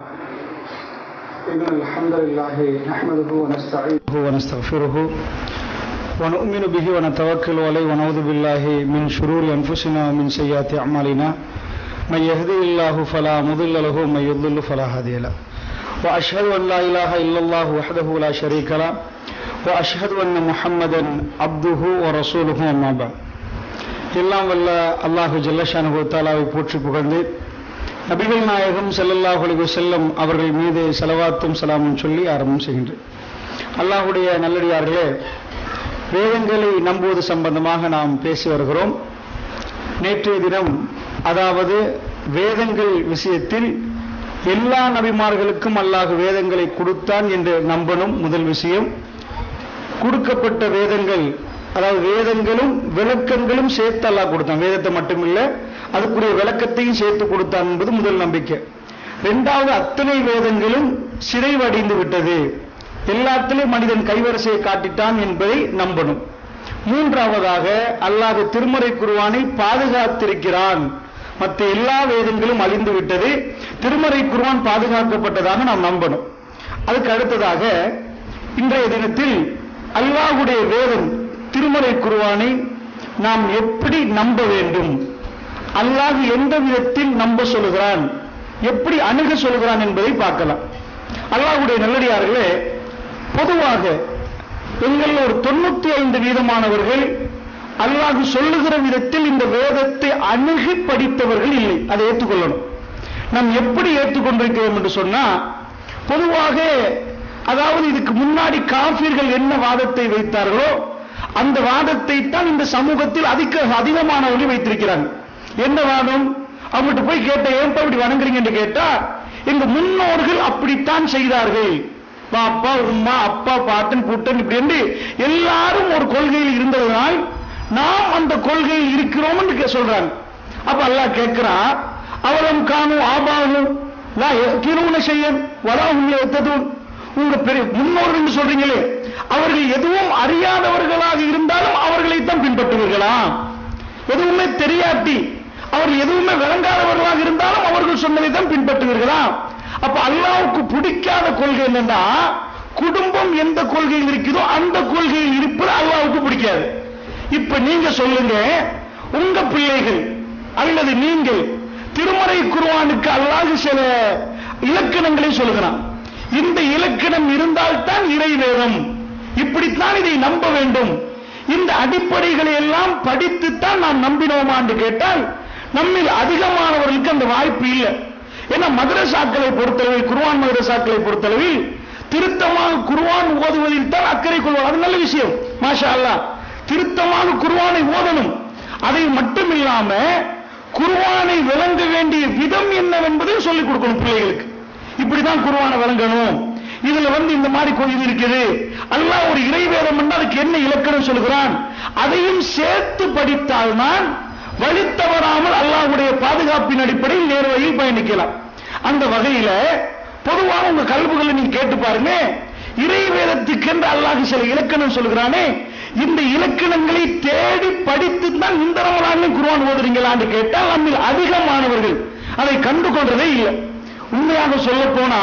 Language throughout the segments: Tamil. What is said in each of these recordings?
إن الحمد لله نحمده ونستعينه ونستغفره ونؤمن به ونتوكل عليه ونعوذ بالله من شرور أنفسنا ومن سيئات أعمالنا من يهده الله فلا مضل له ومن يضلل فلا هادي له وأشهد أن لا إله إلا الله وحده لا شريك له وأشهد أن محمدا عبده ورسوله أما بعد. எல்லாம் வல்ல அல்லாஹு ஜல்லஷானஹு தஆலாவை போற்றி புகழ்ந்து நபிகள் நாயகம் ஸல்லல்லாஹு அலைஹி வஸல்லம் அவர்கள் மீது ஸலவாத்தும் ஸலாமும் சொல்லி ஆரம்பம் செய்கின்றேன். அல்லாஹ்வுடைய நல்லடியார்களே, வேதங்களை நம்புவது சம்பந்தமாக நாம் பேசி வருகிறோம். நேற்றைய தினம், அதாவது வேதங்கள் விஷயத்தில் எல்லா நபிமார்களுக்கும் அல்லாஹ் வேதங்களை கொடுத்தான் என்று நம்பணும் முதல் விஷயம். கொடுக்கப்பட்ட வேதங்கள், அதாவது வேதங்களும் விளக்கங்களும் சேர்த்து அல்லாஹ் கொடுத்தான். வேதத்தை மட்டுமில்லை, அதுக்குரிய விளக்கத்தையும் சேர்த்து கொடுத்தான் என்பது முதல் நம்பிக்கை. இரண்டாவது, அத்தனை வேதங்களும் சிதைவடைந்து விட்டது, எல்லாத்திலும் மனிதன் கைவரிசையை காட்டிட்டான் என்பதை நம்பணும். மூன்றாவதாக, அல்லாஹ் திருமறை குர்ஆனை பாதுகாத்திருக்கிறான். மற்ற எல்லா வேதங்களும் அழிந்து விட்டது, திருமறை குர்ஆன் பாதுகாக்கப்பட்டதாக நாம் நம்பணும். அதுக்கு அடுத்ததாக, இன்றைய தினத்தில் அல்லாஹ்வுடைய வேதம் திருமறை குர்ஆனை நாம் எப்படி நம்ப வேண்டும், அல்லாஹ் எந்த விதத்தில் நம்ப சொல்கிறான், எப்படி அணுக சொல்கிறான் என்பதை பார்க்கலாம். அல்லாஹ்வுடைய நல்லடியார்களே, பொதுவாக எங்கள் ஒரு 95% அல்லாஹ் சொல்லுகிற விதத்தில் இந்த வேதத்தை அணுகி படித்தவர்கள் இல்லை. அதை ஏற்றுக்கொள்ளணும். நாம் எப்படி ஏற்றுக்கொண்டிருக்கிறோம் என்று சொன்னா, பொதுவாக அதாவது இதுக்கு முன்னாடி காஃபிர்கள் என்ன வாதத்தை வைத்தார்களோ அந்த வாதத்தை தான் இந்த சமூகத்தில் அதிகமானவர்கள் வைத்திருக்கிறாங்க. என்ன வாதம்? அவங்ககிட்ட போய் கேட்ட, ஏன்பா இப்படி வணங்குறீங்க என்று கேட்டா, எங்க முன்னோர்கள் அப்படித்தான் செய்தார்கள், அப்பா உம்மா அப்பா பாட்டன் பூட்டன் இப்படி என்று எல்லாரும் ஒரு கொள்கையில் இருந்ததனால் நாம் அந்த கொள்கையில் இருக்கிறோம் என்று சொல்றாங்க. அப்ப அல்லாஹ் கேட்கிறான், அவலம் காணும் ஆபாவும் கிருண செய்ய வராவும், உங்க பெரிய முன்னோர்கள் என்று சொல்றீங்களே, அவர்கள் எதுவும் அறியாதவர்களாக இருந்தாலும் அவர்களைத்தான் பின்பற்றுவீர்களா? எதுவுமே தெரியாட்டி, அவர்கள் எதுவுமே விளங்காதவர்களாக இருந்தாலும் அவர்கள் சொன்னதை தான் பின்பற்றுவீர்களா? அப்ப அல்லாஹ்வுக்கு பிடிக்காத கொள்கை என்னன்னா, குடும்பம் எந்த கொள்கையில் இருக்குதோ அந்த கொள்கையில் இருப்பது அல்லாஹ்வுக்கு பிடிக்காது. இப்ப நீங்க சொல்லுங்க, உங்க பிள்ளைகள் அல்லது நீங்கள் திருமறை குர்ஆனுக்கு அல்லாஹ் சில இலக்கணங்களை சொல்லுகிறான். இந்த இலக்கணம் இருந்தால்தான் இறை வேதம், இப்படித்தான் இதை நம்ப வேண்டும், இந்த அடிப்படைகளை எல்லாம் படித்துத்தான் நாம் நம்பினோமா என்று கேட்டால் நம்மில் அதிகமானவர்களுக்கு அந்த வாய்ப்பு இல்லை. ஏன்னா மதரசாக்களை பொறுத்தளவில், குர்ஆன் மதரசாக்களை பொறுத்தளவில் திருத்தமாக குர்ஆன் ஓதுவதில் தான் அக்கறை கொள்வார். அது நல்ல விஷயம், மாஷா அல்லாஹ். திருத்தமாக குர்ஆனை ஓதணும். அதை மட்டுமில்லாம குர்ஆனை விளங்க வேண்டிய விதம் என்னவென்பதை சொல்லிக் கொடுக்கணும் பிள்ளைகளுக்கு. இப்படிதான் குர்ஆனை விளங்கணும், இதுல இந்த மாதிரி இது இருக்குது, அல்லாஹ் ஒரு இறை வேதம் என்று அதுக்கு என்ன இலக்கணம் சொல்கிறான், அதையும் சேர்த்து படித்தால்தான் வழி தவறாமல் அல்லாஹ்வுடைய பாதுகாப்பின் அடிப்படையில் நேர்வழியில் பயணிக்கலாம். அந்த வகையில பொதுவாக உங்க கல்விகளை நீங்க கேட்டு பாருங்க, இறை வேதத்துக்கு என்று அல்லாஹ் சில இலக்கணம் சொல்கிறானே, இந்த இலக்கணங்களை தேடி படித்து தான் இந்த ரமலானிலும் குர்ஆன் ஓதுறீங்களான்னு கேட்டால் நம்மில் அதிகமானவர்கள் அதை கண்டு கொண்டதே இல்லை. உண்மையாக சொல்ல போனா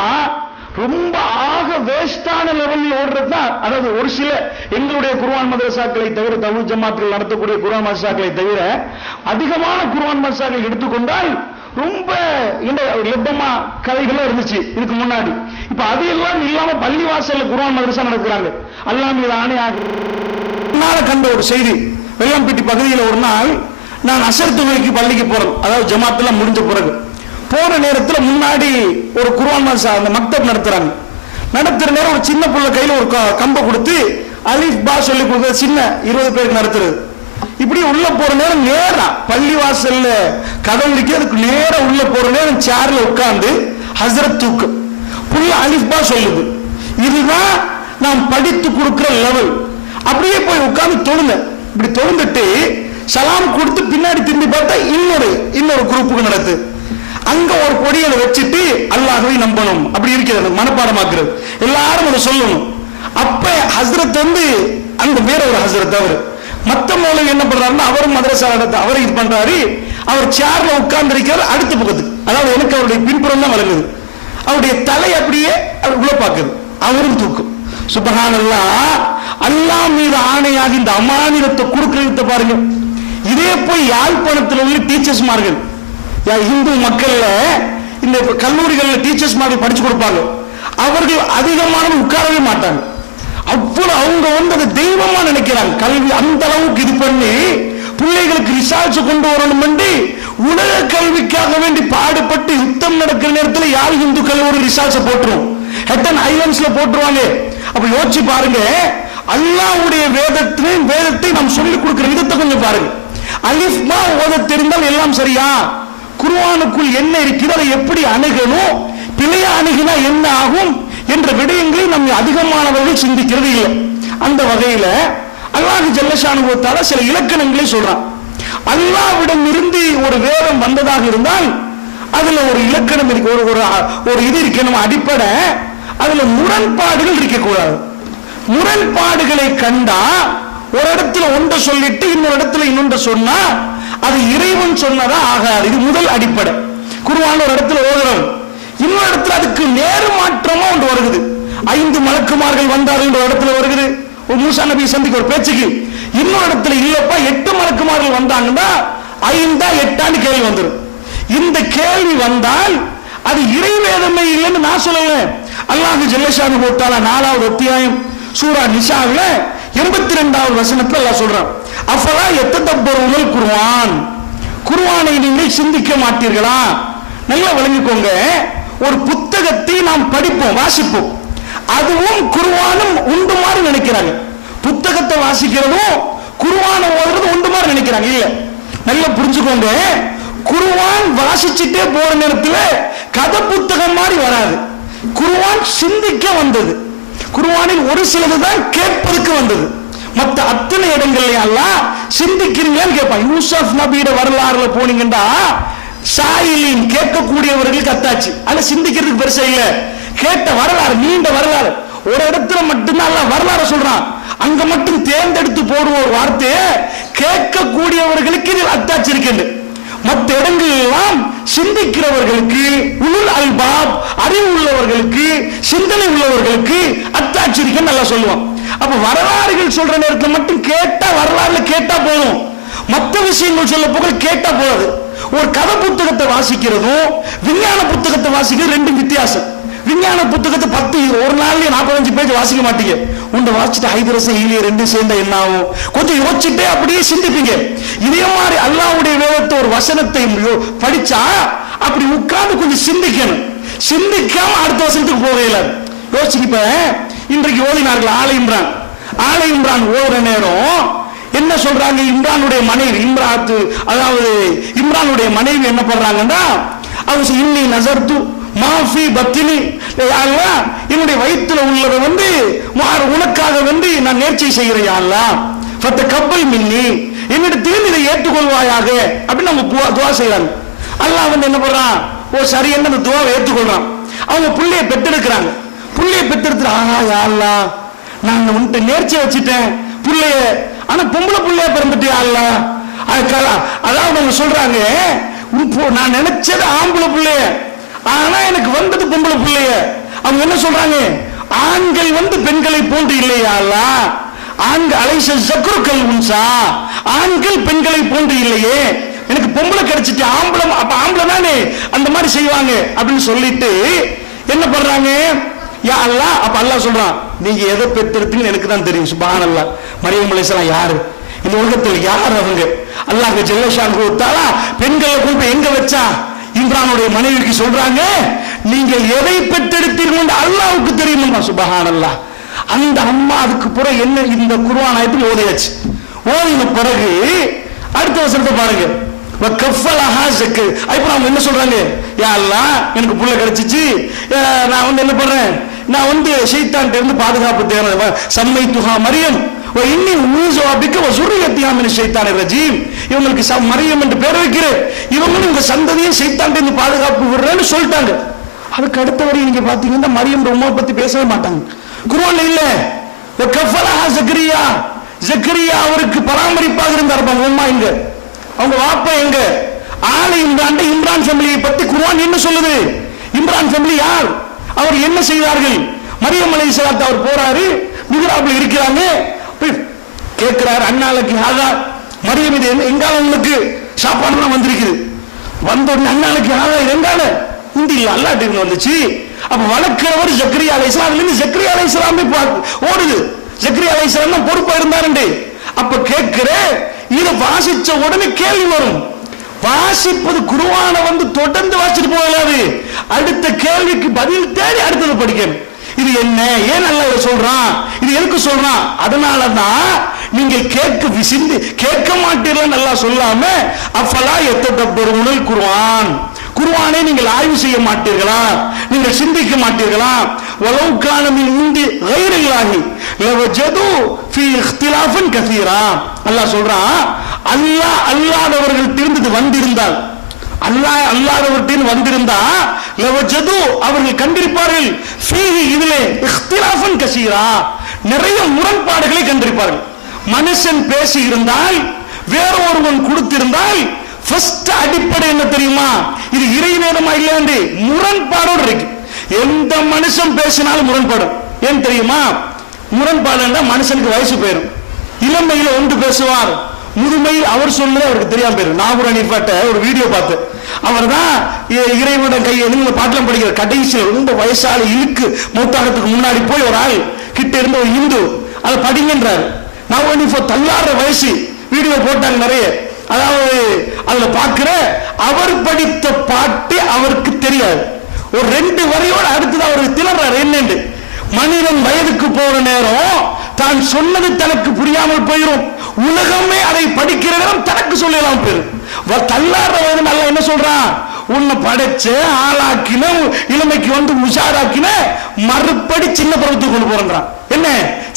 ரொம்ப ஆக வேஸ்டான லெவலில் ஓடுறது தான். அதாவது ஒரு சில எங்களுடைய குர்ஆன் மதரசாக்களை தவிர, தவ்ஹீத் ஜமாத்துகள் நடத்தக்கூடிய குர்ஆன் மதரசாக்களை தவிர அதிகமான குர்ஆன் மதரசாக்கள் எடுத்துக்கொண்டால் ரொம்ப லெப்பமா கதைகள் இருந்துச்சு இதுக்கு முன்னாடி. இப்ப அது எல்லாம் இல்லாம பள்ளிவாசல்ல குர்ஆன் மதரசா நடக்கிறாங்க. அல்லாஹ் மீது ஆணையாக கண்ட ஒரு செய்தி, வெள்ளம்பட்டி பகுதியில் ஒரு நாள் நான் அசர் தொழுகைக்கு பள்ளிக்கு போறேன், அதாவது ஜமாத்தெல்லாம் முடிஞ்ச பிறகு போற நேரத்தில் முன்னாடி ஒரு குர்ஆன் மதரசா அந்த மக்தப் நடத்துறாங்க. நடத்துற நேரம் ஒரு சின்ன புள்ள கையில ஒரு கம்பை கொடுத்து அலிஃப் பா சொல்லி கொடுக்குறது, சின்ன 20 பேருக்கு நடத்துறது. இப்படி உள்ள போற நேரம் நேரா பள்ளிவாசல்ல கதவு இருக்கு, அதுக்கு நேரா உள்ள போற நேரம் சேர்ல உட்கார்ந்து ஹஸ்ரத் தூக்கு புள்ள அலிஃப் பா சொல்லுது. இதுதான் நாம் படித்து கொடுக்கிற லெவல். அப்படியே போய் உட்கார்ந்து தொழுங்க. இப்படி தொழுந்துட்டு சலாம் கொடுத்து பின்னாடி திரும்பி பார்த்தா இன்னொரு குரூப்புக்கு நடத்து. அங்க ஒரு கொடியை வச்சுட்டு அல்லாஹ்வை நம்பணும், அப்படி இருக்கிறது மனப்பாடமாக்குறது, எல்லாரும் அதை சொல்லணும். அப்ப ஹஸ்ரத் அந்த வேற ஒரு ஹஸ்ரத், அவர் மத்த மூலம் என்ன பண்றாருன்னா, அவரும் மதரசா அவர் இது பண்றாரு, அவர் சேர்ல உட்கார்ந்து இருக்கிறார் அடுத்த பக்கத்துக்கு, அதாவது எனக்கு அவருடைய பின்புறம் தான் வழங்குது. அவருடைய தலை அப்படியே உள்ள பார்க்குது, அவரும் தூக்கும். சுப்ஹானல்லாஹ். அல்லாஹ் மீது ஆணையாக இந்த அமானிதத்தை கொடுக்கறத பாருங்க. இதே போய் யாழ்ப்பாணத்தில் உள்ள டீச்சர்ஸ்மார்கள், இந்து மக்கள்ல இந்த கல்லூரிகள்ல டீச்சர்ஸ்மார்கள் படிச்சு கொடுப்பாங்க. அவர்கள் அதிகமானவங்க உட்காரவே மாட்டாங்க. அவ்வளவு அவங்க அதை தெய்வமா நினைக்கிறாங்க. கல்வி அந்த அளவுக்கு இது பண்ணி பிள்ளைகளுக்கு ரிசர்ச் கொண்டு வரணும் என்று உலக கல்விக்காக வேண்டி பாடுபட்டு யுத்தம் நடக்கிற நேரத்தில் யார் இந்துக்கள் ஒரு ரிசர்ச் போட்டுரும், ஹெட்டன் ஐலண்ட்ஸ்ல போட்டுருவாங்க. அப்ப யோசிச்சு பாருங்க, அல்லாஹ்வுடைய வேதத்தை நாம் சொல்லிக் கொடுக்கிற விதத்தை கொஞ்சம் பாருங்க. அலிஃப் பா ஓத தெரிந்தால் எல்லாம் சரியா? குர்ஆனுக்குள் என்ன இருக்கிறது, அதை எப்படி அணுகணும், பிழையா அணுகினா என்ன ஆகும் என்ற விடயங்களை நம்ம அதிகமானவர்கள் சிந்திக்கிறது இல்லை. அந்த வகையில அல்லாஹ் ஜல்லஷானு வ தஆலா சில இலக்கணங்களை சொல்றான். அல்லாஹ்விடம் இருந்து ஒரு வேதம் வந்ததாக இருந்தால் அதுல ஒரு இலக்கணம் இருக்கு, ஒரு இது இருக்கணும் அடிப்படை. அதுல முரண்பாடுகள் இருக்கக்கூடாது. முரண்பாடுகளை கண்டா ஒரு இடத்துல ஒன்றை சொல்லிட்டு இன்னொரு இடத்துல இன்னொன்று சொன்னா அது இறைவன் சொன்னதா ஆகாது. இது முதல் அடிப்படை. குர்ஆன் ஒரு இடத்துல ஓதுறோம், இன்னொரு இடத்துல அதுக்கு நேரு மாற்றமா ஒன்று வருகிறது. 5 மலக்குமார்கள் வந்தார்கள் என்ற இடத்துல வருகிறது ஒரு மூசா நபி சந்திக்க ஒரு பேச்சுக்கு. இன்னொரு இடத்துல இல்லப்பா 8 மலக்குமார்கள் வந்தாங்கன்னா 5 8 கேள்வி வந்துடும். இந்த கேள்வி வந்தால் அது இறைவேதமே இல்லைன்னு நான் சொல்லல. அல்லாஹ் ஜல்லஷானு வ தஆலா 4வது அத்தியாயம் சூரா நிசாவுல 82வது வசனத்துல அல்லாஹ் சொல்றான், அஃபலா யத்ததப்பருல் குர்ஆன், குர்ஆனை நீங்கள் சிந்திக்க மாட்டீர்களா? நல்லா விளங்கிக்கோங்க. ஒரு புத்தகத்தை நாம் படிப்போம், வாசிப்போம், அதுவும் குர்ஆனும் உண்டு மாதிரி நினைக்கிறாங்க. புத்தகத்தை வாசிக்கிறதும் குர்ஆனை ஓதுறது உண்டு மாதிரி நினைக்கிறாங்க. இல்ல, நல்லா புரிஞ்சுக்கோங்க. குர்ஆன் வாசிச்சுட்டே போற நேரத்தில் கதை புத்தகம் மாதிரி வராது. குர்ஆன் சிந்திக்க வந்தது. குர்ஆனில் ஒரு சிலதுதான் கேட்பதற்கு வந்தது. மற்ற அத்தனை இடங்கள்ல எல்லாம் சிந்திக்கிறீங்களான்னு கேட்பான். யூசுப் நபியோட வரலாறுல போனீங்கன்னா சாயிலின் கேட்கக்கூடியவர்களுக்கு அத்தாச்சு, ஆனா சிந்திக்கிறதுக்கு பெருசா இல்ல. கேட்ட வரலாறு, நீண்ட வரலாறு, ஒரு இடத்துல மட்டும்தான் வரலாறு சொல்றான். அங்க மட்டும் தேர்ந்தெடுத்து போடுற ஒரு வார்த்தையை கேட்கக்கூடியவர்களுக்கு இதில் அத்தாச்சு இருக்கின்ற. மற்ற இடங்கள் எல்லாம் சிந்திக்கிறவர்களுக்கு, உலுல் அல்பாப் அறிவு உள்ளவர்களுக்கு, சிந்தனை உள்ளவர்களுக்கு அத்தாட்சி இருக்குன்னு நல்லா சொல்லுவான். அப்ப வரலாறுகள் சொல்ற நேரத்தில் மட்டும் கேட்டா, வரலாறுல கேட்டா போதும், மற்ற விஷயங்கள் சொல்ல போக கேட்டா போகாது. ஒரு கதை புத்தகத்தை வாசிக்கிறதும் விஞ்ஞான புத்தகத்தை வாசிக்கிறது ரெண்டும் வித்தியாசம். விஞ்ஞான புத்தகத்தை 10 ஒரு நாள்லயே 45 பேஜ் வாசிக்க மாட்டீங்க. உண்டை வாசிச்சுட்டு ஹைதரசம் ஈலிய 2 சேர்ந்தா என்ன ஆகும் கொஞ்சம் யோசிச்சுட்டே அப்படியே சிந்திப்பீங்க. இதே மாதிரி அல்லாஹ்வுடைய வேதத்தை ஒரு வசனத்தை படிச்சா அப்படி உட்கார்ந்து கொஞ்சம் சிந்திக்கணும். சிந்திக்காம அடுத்த வசனத்துக்கு போக இயலாது. யோசிச்சுப்ப இன்றைக்கு ஓதினார்கள் ஆலை இம்ரான் ஓதுற நேரம் என்ன சொல்றாங்க? இம்ரானுடைய மனைவி இம்ராத்து, அதாவது இம்ரானுடைய மனைவி என்ன பண்றாங்கன்னா, அவங்க இன்னி நசர்து மாஃபி பத்தினி, என்னுடைய வயிற்றுல உள்ளதை உனக்காக நான் நேர்ச்சி செய்கிறேன் அல்லாஹ், ஃபத்த கப்பல் மின்னி, என்னிடத்தில் இதை ஏற்றுக்கொள்வாயாக அப்படின்னு நம்ம துவா செய்யறாங்க. அல்லாஹ் என்ன பண்றான்? ஓ சரி, என்ன அந்த துவாவை ஏற்றுக்கொள்றான். அவங்க புள்ளைய பெற்றெடுக்கிறாங்க. புள்ளைய பெற்றெடுத்து அல்லாஹ் நான் உன்கிட்ட நேர்ச்சி வச்சுட்டேன் புள்ளைய, ஆனா பொம்பளை புள்ளைய பிறந்துட்டியா அல்லாஹ். அதாவது அவங்க சொல்றாங்க, நான் நினைச்சது ஆம்பளை பிள்ளைய, ஆனா எனக்கு வந்தது பொம்பளை பிள்ளைய. அவங்க என்ன சொல்றாங்க? ஆண்கள் பெண்களை போன்று இல்லையா அல்லாஹ், ஆண்கள் அலைச ஜக்ருக்கல் உன்சா, ஆண்கள் பெண்களை போன்று இல்லையே, எனக்கு பொம்பளை கிடைச்சிட்டு ஆம்பளை, அப்ப ஆம்பளை தானே அந்த மாதிரி செய்வாங்க அப்படின்னு சொல்லிட்டு என்ன பண்றாங்க? யா அல்லாஹ். அப்ப அல்லாஹ் சொல்றான், நீங்க எதை பெற்றெடுத்தீங்கன்னு எனக்கு தான் தெரியும். சுப்ஹானல்லாஹ். மரியம் அலைஹிஸ்ஸலாம் யாரு? இந்த உலகத்தில் யார் அவங்க? அல்லாஹ் ஜல்லஷானு வ தஆலா பெண்களை கொண்டு எங்க வச்சா? இம்ரானுடைய மனைவிக்கு சொல்றாங்க, நீங்க எதை பெற்றெடுத்தீர்கள் அல்லாஹ்வுக்கு தெரியுமா? சுப்ஹானல்லாஹ். அந்த அம்மா அதுக்கு பிறகு என்ன இந்த குர்ஆன் ஆயத்தில் ஓதியாச்சு. ஓதின பிறகு அடுத்த வசனத்தை பாருங்க, வகஃபலஹா ஜக்கு. இப்போ அவங்க என்ன சொல்றாங்க? யா அல்லாஹ் எனக்கு புள்ள கிடைச்சிச்சு, நான் என்ன பண்றேன்? நான் ஷைத்தான்ட்ட இருந்து பாதுகாப்பு தேவை. சம்மைத்துஹா மரியம் வ இன்னி ஊஸுஹா பிக வ ஸுர்ரியத்திஹா மினஷ் ஷைத்தானிர் ரஜீம். இவங்களுக்கு மரியம் என்று பேர் வைக்கிறேன், இவங்களும் உங்க சந்ததியை ஷைத்தான்ட்ட இருந்து பாதுகாப்பு விடுறேன்னு சொல்லிட்டாங்க. அதுக்கு அடுத்த வரை நீங்க பாத்தீங்கன்னா மரியம் உம்மா பத்தி பேசவே மாட்டாங்க. குர்ஆன்ல இல்ல. வகஃபலஹா ஜக்கரியா, ஜக்கரியா அவருக்கு பராமரிப்பாக இருந்தார். உம்மா எங்க? அவங்க வாப்பா எங்க? ஆலை இம்ரான் ஃபேமிலியை பத்தி குர்ஆன் என்ன சொல்லுது? இம்ரான் ஃபேமிலி யார்? அவர் என்ன செய்தார்கள்? மரியம் அலைஹிஸ்ஸலாம் அவர் போறாரு, மிஹ்ராப்ல இருக்கிறாங்க, கேட்கிறார் அண்ணாளுக்கு ஹாதா, மரியம் இது எங்கால உங்களுக்கு சாப்பாடுலாம் வந்திருக்குது. வந்த உடனே அண்ணாளுக்கு ஹாதா எங்கால இந்தி அல்லாஹ்ட்ட வந்துச்சு. அப்ப வளர்க்கிறவர் ஜக்கரியா அலைஹிஸ்ஸலாம், அதுல இருந்து ஜக்கரியா அலைஹிஸ்ஸலாமே ஓடுது. ஜக்கரியா அலைஹிஸ்ஸலாம் தான் பொறுப்பா இருந்தாருண்டு. அப்ப கேட்கிற இத வாசிச்ச உடனே கேள்வி வரும். வாசிப்பது குர்ஆனை வந்து தொடர்ந்து வாசிட்டு போகலாது, அடுத்த கேள்விக்கு பதில் தேடி அடுத்தது படிக்கணும். இது என்ன, ஏன் அல்லாஹ் சொல்றான், இது எதுக்கு சொல்றான்? அதனாலதான் நீங்க கேட்க மாட்டீர்கள் நல்லா சொல்லாம அஃபலா யத்ததப்பருனல் குர்ஆன், குர்ஆனை நீங்கள் ஆய்வு செய்ய மாட்டீர்களா, நீங்கள் சிந்திக்க மாட்டீர்களா? வலவ் கான மின் இந்தி கைரில்லாஹி லவஜது ஃபீ இக்திலாஃபன் கஸீரா. அல்லாஹ் சொல்றான், அல்லாஹ் அல்லாதவர்கள் திருந்தது வந்திருந்தால், அல்லாஹ் அல்லாதவர்கிட்ட வந்திருந்தா லவஜது அவர்கள் கண்டிருப்பார்கள், ஃபீஹி இதிலே இக்திலாஃபன் கஸீரா நிறைய முரண்பாடுகளை கண்டிருப்பார்கள். மனுஷன் பேசி இருந்தால், வேற ஒருவன் கொடுத்திருந்தால், ஃபர்ஸ்ட் அடிப்படை என்ன தெரியுமா? இது இறை வேதமா இல்லையாண்டு முரண்பாடோடு இருக்கு. எந்த மனுஷன் பேசினாலும் முரண்பாடும். ஏன் தெரியுமா? முரண்பாடுன்னா மனுஷனுக்கு வயசு போயிடும். இளமையில ஒன்று பேசுவார், முதுமையில் அவர் சொல்லுறது அவருக்கு தெரியாம போயிடும். நாகூர் அனிஃபாட்ட ஒரு வீடியோ பார்த்து, அவர் தான் இறைவனோட கையை நீங்க பாட்டிலம் படிக்கிற கடைசியில் ரொம்ப வயசால இழுக்கு மூத்தாகத்துக்கு முன்னாடி போய் ஒரு ஆள் கிட்ட இருந்த ஒரு இந்து அதை படிங்கன்றாரு. நாகூர் அனிஃபா தள்ளாடுற வயசு வீடியோ போட்டாங்க நிறைய. அதாவது அதுல பார்க்கிற அவர் படித்த பாட்டு அவருக்கு தெரியாது. ஒரு 2 வரையோட அடுத்தது அவருக்கு திணறாரு. என்னண்டு மனிதன் வயதுக்கு போற நேரம் தான் சொன்னது தனக்கு புரியாமல் போயிடும். உலகமே அதை படிக்கிற நேரம் தனக்கு சொல்லலாம் போயிடும். தள்ளாடுற வயது நல்லா என்ன சொல்றான், உன்னை படைச்ச ஆளாக்கின இளமைக்கு வந்து உஷாராக்கின மறுபடி சின்ன பருவத்துக்கு கொண்டு போறான். என்ன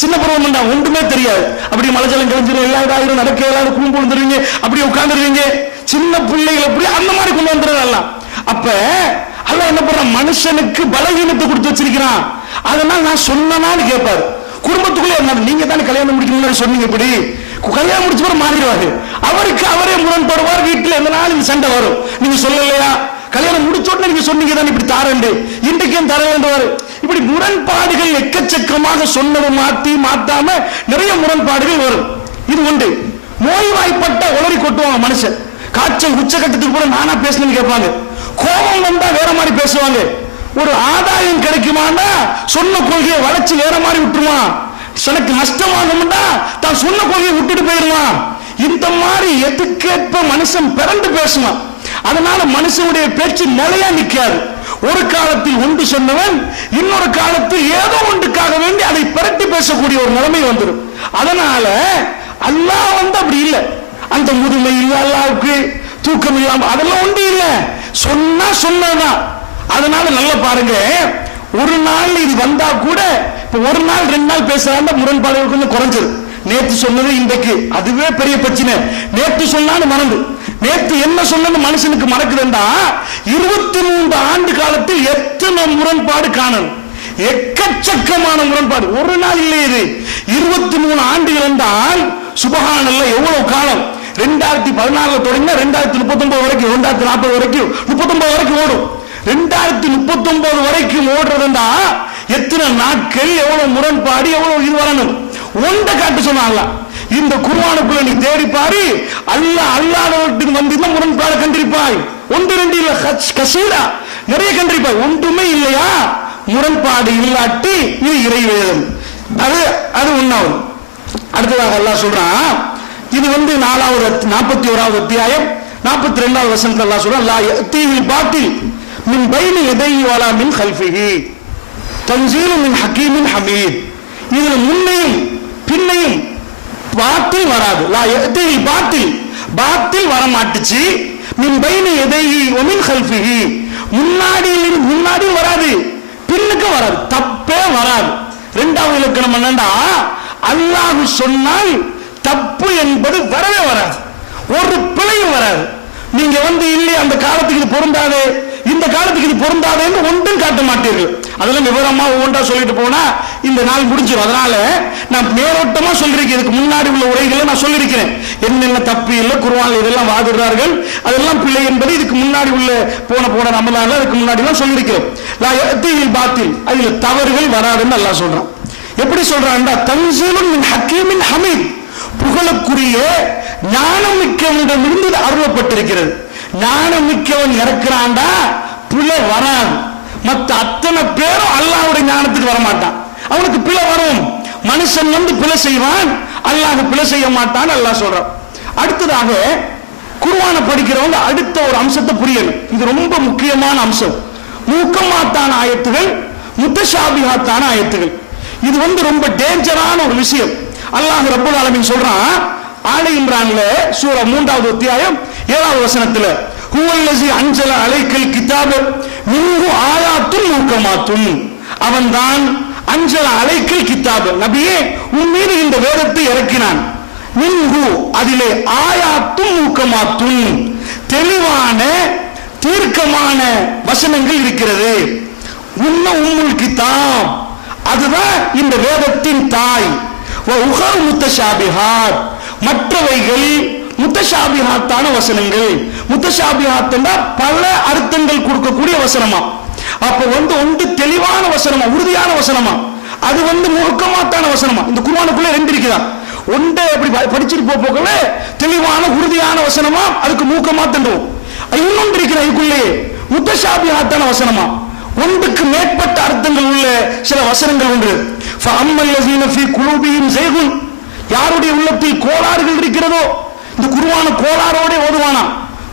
சின்ன பருவம் ஒன்றுமே தெரியாது. அப்படி மலைச்சலம் கழிஞ்சிடும், எல்லா இதாயிரும், நடக்க எல்லாரும் கும்பு விழுந்துருவீங்க, அப்படி உட்கார்ந்துருவீங்க. சின்ன பிள்ளைகள் அப்படி அந்த மாதிரி கொண்டு வந்துடுறதெல்லாம். அப்ப அல்லாஹ் என்ன பண்றான், மனுஷனுக்கு பலகீனத்தை கொடுத்து வச்சிருக்கிறான். அதனால நான் சொன்னான்னு கேட்பாரு. குடும்பத்துக்குள்ளே நீங்க தானே கல்யாணம் முடிக்க முன்னாடி சொன்னீங்க, இப்படி கல்யாணம் முடிச்ச பிறகு மாறிடுவாரு. அவருக்கு அவரே முரண்படுவார். வீட்டுல எந்த நாள் இந்த சண்டை வரும். நீங்க சொல்லலையா, கல்யாணம் முடிச்ச உடனே நீங்க சொன்னீங்க தான் இப்படி தாரண்டு, இன்றைக்கும் தரவேண்டுவாரு. இப்படி முரண்பாடுகள் எக்கச்சக்கமாக சொன்னது மாத்தாம நிறைய முரண்பாடுகள் வரும். இது உண்டு. நோய்வாய்ப்பட்ட உளறி கொட்டுவாங்க மனுஷன். காய்ச்சல் உச்சகட்டத்துக்கு கூட நானா பேசணும்னு கேட்பாங்க. கோபம் வந்தா வேற மாதிரி பேசுவாங்க. ஒரு ஆதாயம் கிடைக்குமாண்டா சொன்ன கொள்கையை வளைச்சு வேற மாதிரி விட்டுருவான். எனக்கு நஷ்டமாகும்டா தான் சொன்ன கொள்கையை விட்டுட்டு போயிருவான். இந்த மாதிரி எதுக்கேற்ப மனுஷன் பிறந்து பேசுவான். அதனால மனுஷனுடைய பேச்சு நிலையா நிற்காது. ஒரு காலத்தில் ஒன்று சொன்னவன் இன்னொரு காலத்தில் ஏதோ ஒன்றுக்காக வேண்டி அதை பிரட்டி பேசக்கூடிய ஒரு நிலைமை வந்துடும். அதனால அல்லாஹ் வந்து அப்படி இல்லை. அந்த முதுமை இல்லை, அல்லாவுக்கு தூக்கம் இல்லாம அதெல்லாம் ஒன்று இல்லை. சொன்னா சொன்னதான். அதனால நல்லா பாருங்க, ஒரு நாள் இது வந்தா கூட இப்ப ஒரு நாள் 2 நாள் பேசுறாங்க, முரண்பாடுகள் கொஞ்சம் குறைஞ்சது. நேற்று சொன்னது இன்றைக்கு அதுவே பெரிய பிரச்சனை. நேற்று சொன்னாலும் மறந்து, நேற்று என்ன சொன்னது மனுஷனுக்கு மறக்குதுண்டா. 23 ஆண்டு காலத்தில் எத்தனை முரண்பாடு காணணும், எக்கச்சக்கமான முரண்பாடு. ஒரு நாள் இல்லை, இது 23 ஆண்டுகள் என்றால் சுபஹானல்லாஹ் எவ்வளவு காலம். 2014 தொடங்கினா 2039 வரைக்கும், 2040 வரைக்கும், 39 வரைக்கும் ஓடும். 2039 வரைக்கும் ஓடுறதுண்டா எத்தனை நாட்கள், எவ்வளவு முரண்பாடு, எவ்வளவு இது வரணும். ஒன்றை காட்டு சொன்னாங்க. இந்த குர்ஆனுக்குள்ள நீ தேடி பாரு, அல்லாஹ் அல்லாதவர்கிட்ட வந்து முரண்பாடு கண்டிருப்பாய். 1 2 இல்ல, கசீரா நிறைய கண்டிருப்பாய். ஒன்றுமே இல்லையா, முரண்பாடு இல்லாட்டி இது இறைவேதம். அது ஒன்னாவது. அடுத்ததாக அல்லாஹ் சொல்றான், இது வந்து 41வது அத்தியாயம் 42வது வசனத்துல அல்லாஹ் சொல்றான், லா யதீஹில் பாத்தில் மின் பைனி யதைஹி வலா மின் கல்ஃபிஹி தன்ஸீலும் மின் ஹக்கீமின் ஹமீத். இதுல முன்னையும் பின்னையும் பாத்தில் வராது. லா யதீஹில் பாத்தில் வர மாட்டுச்சு. மின் பைனி யதைஹி வ மின் கல்ஃபிஹி முன்னாடி வராது, பின்னுக்கு வராது, தப்பே வராது. 2வது இலக்கணம் என்னன்னா, அல்லாஹ் சொன்னால் தப்பு என்பது வரவே வராது, ஒரு பிழையும் வராது. நீங்க வந்து இல்லை அந்த காலத்துக்கு இது பொருந்தாது, இந்த காலத்துக்கு இது பொருந்தாதேன்னு ஒன்றும் காட்ட மாட்டீர்கள். அதெல்லாம் விவரமா ஒவ்வொன்றா சொல்லிட்டு போனா இந்த நாள் முடிஞ்சிடும். அதனால நான் மேலோட்டமா சொல்லிருக்கேன். இதுக்கு முன்னாடி உள்ள உரைகளை நான் சொல்லியிருக்கிறேன். என்னென்ன தப்பு இல்லை குர்ஆன்ல இதெல்லாம் வாதிடுறார்கள், அதெல்லாம் பிள்ளை என்பது இதுக்கு முன்னாடி உள்ள போன ரமலான்ல அதுக்கு முன்னாடி எல்லாம் சொல்லியிருக்கிறோம். லா யஅதில் பாத்தில், அதுல தவறுகள் வராதுன்னு அல்லாஹ் சொல்றான். எப்படி சொல்றான்டா, தன்சீலுன் மின் ஹக்கீமின் ஹமீத், புகழுக்குரிய ஞானம் மிக்கவனிடமிருந்து அருளப்பட்டிருக்கிறது. ஞானம் மிக்கவன் இறக்குறான்டா, பிழை வராது. மற்ற அத்தனை பேரும் அல்லாஹ்வுடைய ஞானத்துக்கு வரமாட்டான். அவனுக்கு பிழை வரும். மனுஷன் பிழை செய்வான், அல்லாஹ் பிழை செய்ய மாட்டான் அல்லாஹ் சொல்றான். அடுத்ததாக குர்ஆனை படிக்கிறவங்க அடுத்த ஒரு அம்சத்தை புரியணும். இது ரொம்ப முக்கியமான அம்சம். முஹ்கமாத்தான ஆயத்துகள், முத்தஷாபிஹாத்தான ஆயத்துகள். இது ரொம்ப டேஞ்சரான ஒரு விஷயம். அல்லாஹ் ரப்பல் ஆலமீன் சொல்றான் ஆல இம்ரான்ல சூரா 3வது அத்தியாயம் 7வது வசனத்துல, ஹுவல்லஸி அன்ஸல அலைக்கல் கிதாப மின்ஹு ஆயாத்துன் முஹ்கமாத்துன், அவன்தான் அன்ஸல அலைக்கல் கிதாப, நபியே உன் மீது இந்த வேதத்தை இறக்கினான். மின்ஹு, அதிலே ஆயாத்துன் முஹ்கமாத்துன், தெளிவான தீர்க்கமான வசனங்கள் இருக்கிறது. உம்முல் கிதாப், அதுதான் இந்த வேதத்தின் தாய். உஹர் முத்தஷாபிஹாத், மற்றவைகள் முத்தஷாபிஹாத்தான வசனங்கள். முத்தஷாபிஹாத் பல அர்த்தங்கள் கொடுக்கக்கூடிய வசனமா. அப்ப ஒன்று தெளிவான வசனமா, உறுதியான வசனமா, அது முஹ்கமாத்தான வசனமா. இந்த குர்ஆனுக்குள்ள ரெண்டு இருக்குதா. ஒன்றை அப்படி படிச்சுட்டு போகல தெளிவான உறுதியான வசனமா, அதுக்கு முஹ்கமாத்ன்றோம். இன்னொன்று இருக்கிற இதுக்குள்ளே முத்தஷாபிஹாத்தான வசனமா, ஒன்றுக்கு மேற்பட்ட அர்த்தங்கள் உள்ள சில வசனங்கள் உண்டு. ஃபஅம்மல்லஸீன ஃபீ குலூபிஹிம் ஸைகுன், யாருடைய உள்ளத்தில் கோளாறுகள் இருக்கிறதோ, இந்த குர்ஆன கோளாரோட ஓதுவானா.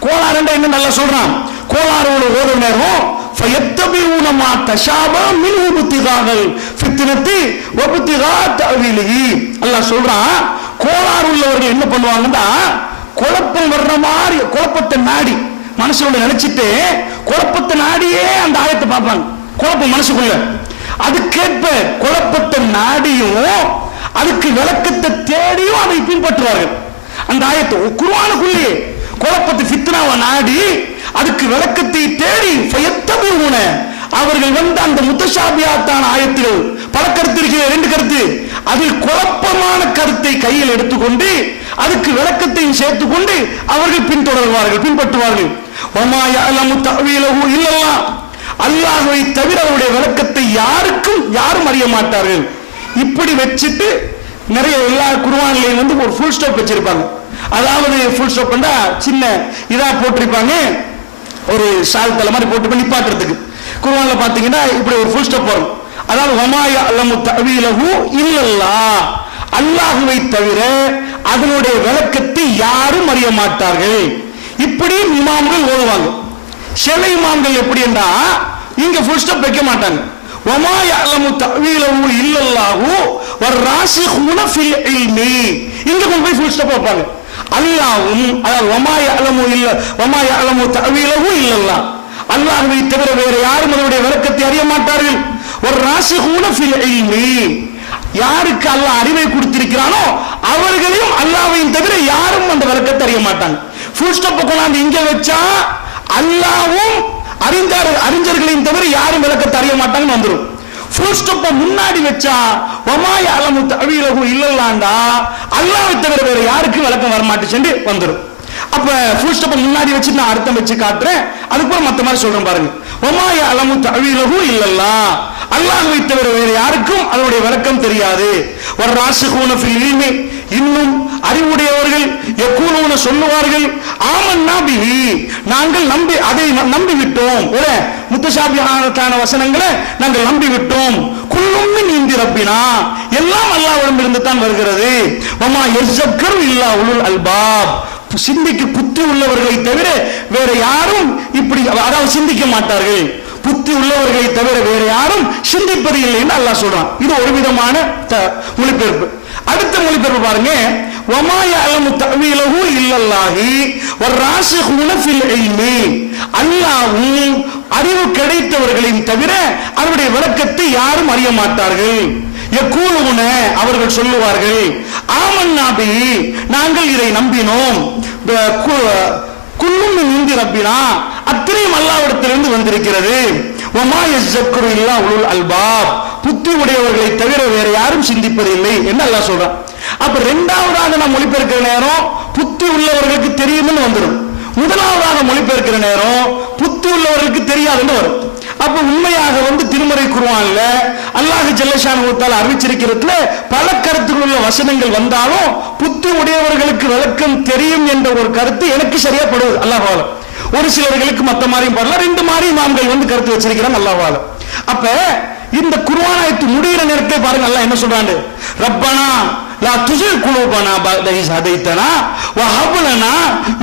கோளாறு என்ன நல்லா சொல்றான், கோளாரோட ஓதுற நேரம் ஃபயத்தபிஊன மா தஷாபா மின்ஹு இப்திகாஅல் ஃபித்னதி வ இப்திகா தஅவீலிஹி. அல்லாஹ் சொல்றான், கோளாறு உள்ளவர்கள் என்ன பண்ணுவாங்கன்னா, குழப்பம் வர்ற மாதிரி குழப்பத்தை நாடி மனசுல நினைச்சிட்டு குழப்பத்தை நாடியே அந்த ஆயத்தை பார்ப்பாங்க. குழப்பம் மனசுக்குள்ள, அதுக்கேற்ப குழப்பத்தை நாடியும் அதுக்கு விளக்கத்தை தேடியும் அதை பின்பற்றுவார்கள். அந்த ஆயத்தை குர்ஆனுக்குள்ளே குழப்பத்தை ஃபித்னாவை நாடி அதுக்கு விளக்கத்தை தேடி ஃபயத்தபிஊன, அவர்கள் அந்த முத்தஷாபிஹாத்தான ஆயத்தில் பல கருத்து இருக்கிற, ரெண்டு கருத்து, அதில் குழப்பமான கருத்தை கையில் எடுத்துக்கொண்டு அதுக்கு விளக்கத்தையும் சேர்த்துக் கொண்டு அவர்கள் பின்தொடர்வார்கள், பின்பற்றுவார்கள். வமா யஅலமு தஅவீலஹு இல்லல்லாஹ், அல்லாஹ்வை தவிர அவருடைய விளக்கத்தை யாரும் அறிய மாட்டார்கள். இப்படி வச்சுட்டு நிறைய எல்லா குர்ஆன்லயும் ஒரு ஃபுல் ஸ்டாப் வச்சிருப்பாங்க. அதாவது ஃபுல் ஸ்டாப் சின்ன இதா போட்டிருப்பாங்க, ஒரு ஷால் தலை மாதிரி போட்டு நிப்பாட்டுறதுக்கு. குர்ஆன்ல பாத்தீங்கன்னா இப்படி ஒரு ஃபுல் ஸ்டாப் வரும். அதாவது வமா யஅலமு தஅவீலஹு இல்லல்லாஹ், அல்லாஹ்வை தவிர அதனுடைய விளக்கத்தை யாரும் அறிய மாட்டார்கள். இப்படி இமாம்கள் ஓதுவாங்க. சில இமாம்கள் எப்படி என்றா இங்க ஃபுல் ஸ்டாப் வைக்க மாட்டாங்க. வமா யஅலமு தஅவீலஹு இல்லல்லாஹு வர்ராசிஹூன ஃபில் இல்மி, இங்க கொண்டு போய் ஃபுல் ஸ்டாப் வைப்பாங்க. அல்லாஹ்வும், அதாவது வமா யஅலமு தஅவீலஹு இல்லல்லாஹ், அல்லாஹ்வை தவிர வேற யாரும் அதனுடைய விளக்கத்தை அறிய மாட்டார்கள். வர்ராசிஹூன ஃபில் இல்மி, யாருக்கு அல்லாஹ் அறிவை கொடுத்திருக்கிறானோ அவர்களையும் அல்லாஹ்வையும் தவிர யாரும் அந்த விளக்கத்தை அறிய மாட்டாங்க. ஃபுல் ஸ்டாப் கொண்டாந்து இங்க வச்சா அல்லாஹ்வும் அறிஞர்களையும் தவிர யாரும் விளக்கத்தை அறிய மாட்டாங்கன்னு வந்துடும். ஃபுல் ஸ்டாப் முன்னாடி வச்சா வமா யஅலமு தஅவீலஹு இல்லல்லாஹ்டா, அல்லாஹ்வை தவிர வேற யாருக்கு விளக்கம் வர மாட்டேன்னு வந்துடும். அப்ப ஃபுல் ஸ்டாப் முன்னாடி வச்சு நான் அர்த்தம் வச்சு காட்டுறேன், அதுக்கப்புறம் மத்த மாதிரி சொல்றேன் பாருங்க. வமா யஅலமு தஅவீலஹு இல்லல்லாஹ், அல்லாஹ்வை தவிர வேற யாருக்கும் அதனுடைய விளக்கம் தெரியாது. வர்ராசிஹூன ஃபில் இல்மி, இன்னும் அறிவுடையவர்கள் யகூலூன சொல்லுவார்கள், ஆமன்னா பிஹி, நாங்கள் அதை நம்பி விட்டோம். முத்தஷாபிஹாத்தான வசனங்களை நாங்கள் நம்பி விட்டோம். குல்லும் மின் இந்தி ரப்பினா, எல்லாம் அல்லாஹ்விடமிருந்து தான் வருகிறது. வமா யஸக்கரு இல்லா உலுல் அல்பாப், சிந்திக்கு புத்தி உள்ளவர்களை தவிர வேற யாரும் இப்படி அதாவது சிந்திக்க மாட்டார்கள். புத்தி உள்ளவர்களை தவிர வேற யாரும் சிந்திப்பது இல்லை என்று அல்லாஹ் சொல்றான். இது ஒரு விதமான மொழிபெயர்ப்பு. அடுத்த மொழிபெயர்ப்பு பாருங்க, வமா யஅலமு தஅவீலஹு இல்லல்லாஹி வர்ராசிஹூன ஃபில் இல்மி, அல்லாஹ்வும் அறிவு கிடைத்தவர்களின் தவிர அவருடைய விளக்கத்தை யாரும் அறிய மாட்டார்கள். யகூலுன, அவர்கள் சொல்லுவார்கள், ஆமன்னா பிஹி, நாங்கள் இதை நம்பினோம். குல்லும் மின் இந்தி ரப்பினா, அத்தனையும் அல்லாஹ்விடத்திலிருந்து வந்திருக்கிறது. வமா யஸ்ஸக்குரு இல்லா உலுல் அல்பாப், புத்தி உடையவர்களை தவிர வேற யாரும் சிந்திப்பதில்லை என்று அல்லாஹ் சொல்றான். அப்ப இரண்டாவதாக நாம் மொழிபெயர்க்கிற நேரம் புத்தி உள்ளவர்களுக்கு தெரியும்னு வந்துடும். முதலாவதாக மொழிபெயர்க்கிற நேரம் புத்தி உள்ளவர்களுக்கு தெரியாதுன்னு வரும். அப்ப உண்மையாக திருமறை குர்ஆன்ல அல்லாஹ் ஜல்லஷானஹு வ தஆலா அறிவிச்சிருக்கிறதுல பல கருத்துக்கள் உள்ள வசனங்கள் வந்தாலும் புத்தி உடையவர்களுக்கு விளக்கம் தெரியும் என்ற ஒரு கருத்து எனக்கு சரியா படுவது அல்லாஹ்வால. ஒரு சிலர்களுக்கு மத்த மாதிரியும் படல, ரெண்டு மாதிரி இமாம்கள் கருத்து வச்சிருக்கிறாங்க அல்லாஹ்வால. அப்ப இந்த குர்ஆன் ஆயத்து முடிகிற நேரத்தை பாருங்க, அல்லாஹ் என்ன சொல்றாங்க, ரப்பனா லா துஸிக் குலூபனா பஅத இஸ் ஹதைதனா வ ஹப் லனா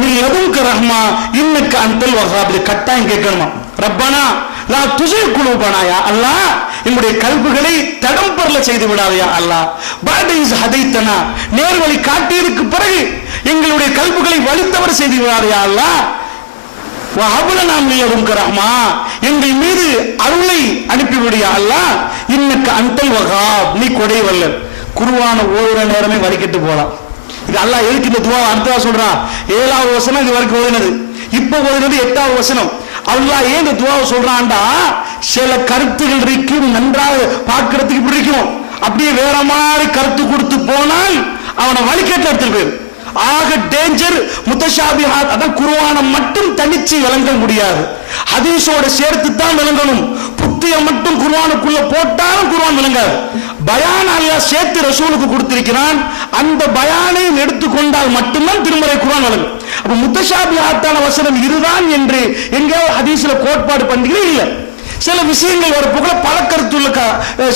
மின் லதுன்க ரஹ்மா இன்னக அன்தல் வஹ்ஹாப். கட்டாயம் கேட்கணுமா, ரப்பனா லா துஸிக் குலூபனா, யா அல்லாஹ் எங்களுடைய கல்புகளை தடம் பெறல செய்து விடாதயா அல்லாஹ், பஅத இஸ் ஹதைதனா, நேர்வழி காட்டியதுக்கு பிறகு எங்களுடைய கல்புகளை வழித்தவர செய்து விடாதயா அல்லாஹ், வ ஹப் லனா மின் லதுன்க ரஹ்மா, எங்கள் மீது அருளை அனுப்பிவிடியா அல்லாஹ், இன்னக அன்தல் வஹ்ஹாப், நீ கொடை வல்லல். குர்ஆன ஓதுற நேரமே வலிக்கிட்டு போலாம். இது அல்லாஹ் எதுக்கு இந்த துஆவை அர்த்தமா சொல்றான்? 7வது வசனம் இது வரைக்கும் ஓதுனது, இப்போ ஓதுனது 8வது வசனம். அல்லாஹ் ஏன் இந்த துஆவை சொல்றான்டா, சில கருத்துகள் இருக்கும் நன்றாக பார்க்கிறதுக்கு இப்படி இருக்கும், அப்படியே வேற மாதிரி கருத்து கொடுத்து போனால் அவனை வலிக்கட்டு எடுத்துட்டு போயிரு. ஆக டேஞ்சர் முத்தஷாபிஹாத். அதான் குர்ஆனை மட்டும் தனிச்சு விளங்க முடியாது, ஹதீஸோட சேர்த்து தான் விளங்கணும். புத்திய மட்டும் குர்ஆனுக்குள்ள போட்டாலும் குர்ஆன் விளங்காது. பயான் அல்லாஹ் சேர்த்து ரசூலுக்கு கொடுத்திருக்கிறான், அந்த பயானையும் எடுத்துக்கொண்டால் மட்டும்தான் திருமறை குர்ஆன் விளங்கும். அப்ப முத்தஷாபிஹாத்தான வசனம் இதுதான் என்று எங்கேயாவது ஹதீஸ்ல கோட்பாடு பண்றீங்க இல்ல. சில விஷயங்கள் ஒரு புகழ பல கருத்துள்ள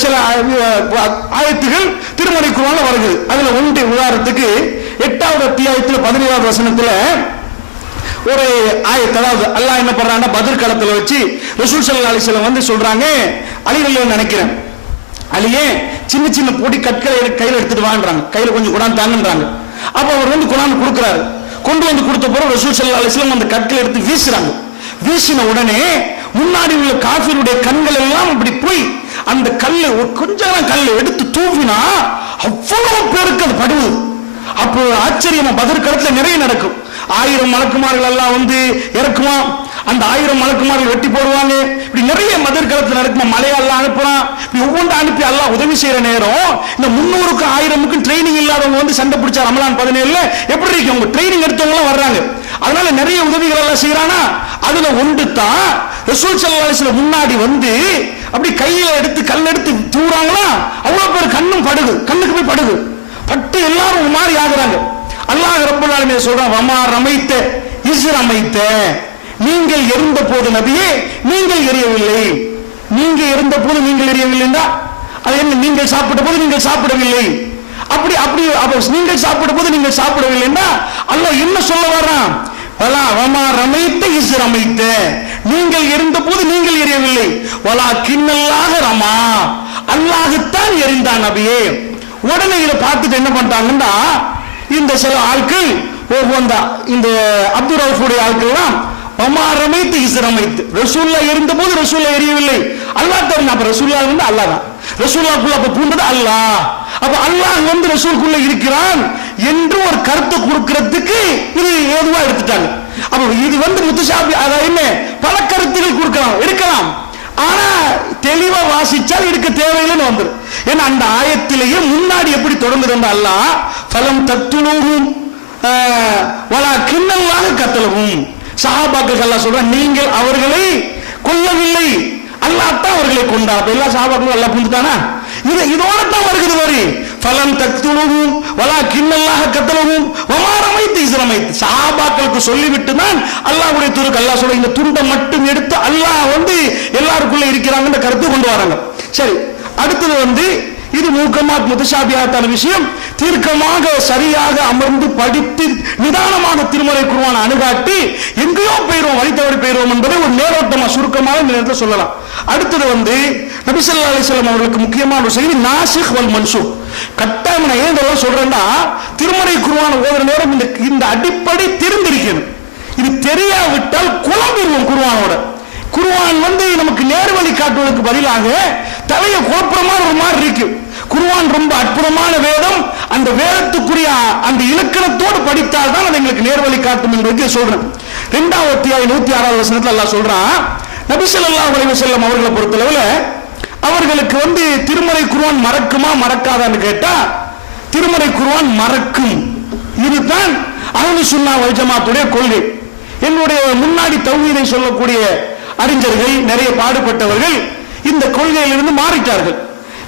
சில ஆயத்துகள் திருமறை குர்ஆன்ல வருகிறது. அதுல ஒன்று உதாரணத்துக்கு 8வது அத்தியாயத்துல 17வது வசனத்துல ஒரு ஆயத், அதாவது அல்லாஹ் என்ன பண்றான்னா பத்ர் களத்துல வச்சு ரசூல் ஸல்லல்லாஹு அலைஹி வஸல்லம் சொல்றாங்க, அலி ரலியல்லாஹு நினைக்கிறேன், அலியே சின்ன சின்ன பொடி கற்களை கையில எடுத்துட்டு வாங்குறாங்க, கையில கொஞ்சம் குர்ஆன் தாங்கன்றாங்க. அப்ப அவர் குர்ஆன் கொடுக்குறாரு. கொண்டு வந்து கொடுத்த பிறகு ரசூல் ஸல்லல்லாஹு அலைஹி வஸல்லம் அந்த கற்களை எடுத்து வீசுறாங்க. வீசின உடனே முன்னாடி உள்ள காஃபிருடைய கண்கள் எல்லாம் இப்படி போய் அந்த கல்லு கொஞ்சம் கல்லு எடுத்து தூவினா அவ்வளவு பேருக்கு அது படுவது. அப்போ ஆச்சரியமா பத்ர் களத்துல நிறைய நடக்கும். 1000 மலக்குமார்கள் எல்லாம் இறக்குமா, அந்த 1000 மலக்குமார்கள் வெட்டி போடுவாங்க. இப்படி நிறைய பத்ர் களத்துல நடக்குமா, மலையெல்லாம் அனுப்புறான். இப்படி ஒவ்வொன்றும் அனுப்பி எல்லாம் உதவி செய்யற நேரம் இந்த 300க்கும் 1000க்கும் ட்ரைனிங் இல்லாதவங்க சண்டை பிடிச்சா ரமலான் 17ல எப்படி இருக்கு, அவங்க ட்ரைனிங் எடுத்தவங்க எல்லாம் வர்றாங்க. அதனால நிறைய உதவிகள் எல்லாம் செய்யறானா. அதுல ஒன்று தான் ரசூல் ஸல்லல்லாஹு அலைஹி வஸல்லம் முன்னாடி அப்படி கையில எடுத்து கல் எடுத்து தூறாங்களா, அவ்வளவு பேர் கண்ணும் படுகு, கண்ணுக்கு போய் படுகு பட்டு எல்லாரும் மாறி ஆகுறாங்க. அல்லாஹ் ரப்பல் ஆலமீன் சொல்றான், வமா ரமைத்த இஸ் ரமைத்த, நீங்கள் எறிந்த போது நபியே நீங்கள் எரியவில்லை, நீங்க எறிந்த போது நீங்கள் எரியவில்லைன்னா அது என்ன, நீங்கள் சாப்பிட்ட போது நீங்கள் சாப்பிடவில்லை, அப்படி அப்படி நீங்கள் சாப்பிட்ட போது நீங்கள் சாப்பிடவில்லைன்னா அல்லாஹ் என்ன சொல்ல வர்றான், வமா ரமைத்த இஸ் ரமைத்த, நீங்கள் எறிந்த போது நீங்கள் எரியவில்லை, வலா கின்னல்லாஹ ரமா, அல்லாஹ்தான் எறிந்தான் நபியே. உடனே இதை பார்த்துட்டு என்ன பண்ணிட்டாங்கன்னா இந்த சில ஆட்கள் இந்த அப்துல் ரவுஃபுடைய ஆட்கள்லாம் வமா ரமைத்து இஸ் ரமைத்து, ரசூல்லா எறிந்த போது ரசூல்லா எரியவில்லை, அல்லாஹ் தான். அப்ப ரசூல்லா அல்லாஹ் தான், ரசூலுக்குள்ள அப்ப பூண்டது அல்லாஹ். அப்ப அல்லாஹ் ரசூலுக்குள்ள இருக்கிறான் என்று ஒரு கருத்து கொடுக்கிறதுக்கு இது ஏதுவா எடுத்துட்டாங்க. அப்ப இது முத்தஷாபி, அதாவது என்ன, பல கருத்துகள் கொடுக்கலாம் எடுக்கலாம், ஆனா தெளிவா வாசிச்சால் இருக்க தேவையில்லைன்னு வந்துடும். ஏன்னா அந்த ஆயத்திலேயே முன்னாடி எப்படி தொடங்குது அல்லாஹ், ஃபலம் தத்துலூஹும் வலா கின்னல்லாஹ கத்தலஹும், சஹாபாக்கள் அல்லாஹ் சொல்றான், நீங்கள் அவர்களை கொல்லவில்லை, அல்லாஹ் தான் அவர்களை கொண்டார். அப்ப எல்லா சஹாபாக்களும் அல்லாஹ் கொண்டுட்டானா, இதோட தான் வருகிறது வரி, ஃபலம் தத்துலூஹும் வலா கின்னல்லாஹ கத்தலஹும் வமா ரமைத்த இஸ் ரமைத்த, சஹாபாக்களுக்கு சொல்லிவிட்டு தான் அல்லாஹ்வுடைய தூதர் அல்லாஹ் சொல்ற இந்த துண்டை மட்டும் எடுத்து அல்லாஹ் எல்லாருக்குள்ள இருக்கிறாங்கன்ற கருத்து கொண்டு வராங்க. சரி, அடுத்தது இது மூக்கமாத் முத்தஷாபிஹாத்தான விஷயம், தீர்க்கமாக சரியாக அமர்ந்து படித்து நிதானமாக திருமறை குர்ஆனை அணுகாட்டி எங்கேயோ போயிடுவோம், வழித்தவறி போயிடுவோம் என்பதை ஒரு நேரோட்டமா சுருக்கமாக இந்த நேரத்தில் சொல்லலாம். அடுத்தது நபி ஸல்லல்லாஹு அலைஹி வஸல்லம் அவர்களுக்கு முக்கியமான ஒரு செய்தி நாசிக் வல் மன்சூக். கட்டாயம் நான் ஏன் இதெல்லாம் சொல்றேன்னா, திருமறை குர்ஆனை ஓதுற நேரம் இந்த அடிப்படை தெரிந்திருக்கணும். இது தெரியாவிட்டால் குழம்பிடுவோம் குர்ஆனோட. குர்ஆன் நமக்கு நேர்வழி காட்டுவதற்கு பதிலாக தலைய குழப்பமான ஒரு மாதிரி இருக்கு. குர்ஆன் ரொம்ப அற்புதமான வேதம், அந்த வேதத்துக்குரிய அந்த இலக்கணத்தோடு படித்தால் தான் அது எங்களுக்கு நேர்வழி காட்டும் என்பதை சொல்றேன். 2வது அத்தியாயம் 106வது வசனத்துல அல்லாஹ் சொல்றான், நபி ஸல்லல்லாஹு அலைஹி வஸல்லம் அவர்களை பொறுத்தளவுல அவர்களுக்கு திருமறை குர்ஆன் மறக்குமா மறக்காதான்னு கேட்டா திருமறை குர்ஆன் மறக்கும். இதுதான் அஹ்லுஸ் சுன்னah வல் ஜமாஅத்துடைய கொள்கை. என்னுடைய முன்னாடி தௌஹீதை சொல்லக்கூடிய அறிஞர்கள், நிறைய பாடுபட்டவர்கள் இந்த கொள்கையிலிருந்து மாறிட்டார்கள்.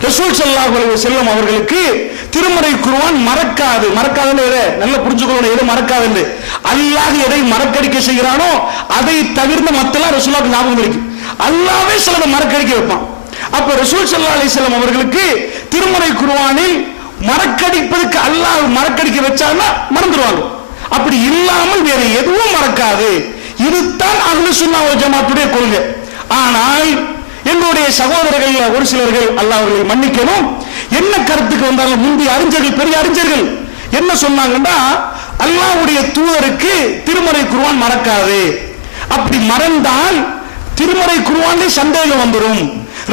ரசூல் ஸல்லல்லாஹு அலைஹி வஸல்லம் அவர்களுக்கு திருமறை குர்ஆன் மறக்காதுன்னு நல்லா புரிஞ்சுக்கணும். எதை மறக்காதுன்னு அல்லாஹ் எதை மறக்கடிக்க செய்கிறானோ அதை தவிர்த்து மத்தெல்லாம் ரசூலுக்கு ஞாபகம் இருக்கு. அல்லாஹ்வே சிலதை மறக்கடிக்க வைப்பான். அப்ப ரசூல் ஸல்லல்லாஹு அலைஹி வஸல்லம் அவர்களுக்கு திருமறை குர்ஆனில் மறக்கடிப்பதற்கு அல்லாஹ் மறக்கடிக்க வச்சாங்கன்னா மறந்துடுவாங்க. அப்படி இல்லாமல் வேற எதுவும் மறக்காது. இதுதான் அஹ்லுஸ் சுன்னah வல் ஜமாஅத்துடைய கொள்கை. ஆனால் என்னுடைய சகோதரர்கள் ஒரு சிலர்கள், அல்லாஹ் அவர்களை மன்னிக்கணும், என்ன கருத்துக்கு வந்தாலும் முந்தைய அறிஞர்கள், பெரிய அறிஞர்கள் என்ன சொன்னாங்கன்னா, அல்லாஹ்வுடைய தூதருக்கு திருமறை குர்ஆன் மறக்காது. அப்படி மறந்தால் திருமறை குர்ஆனிலே சந்தேகம் வந்துடும்.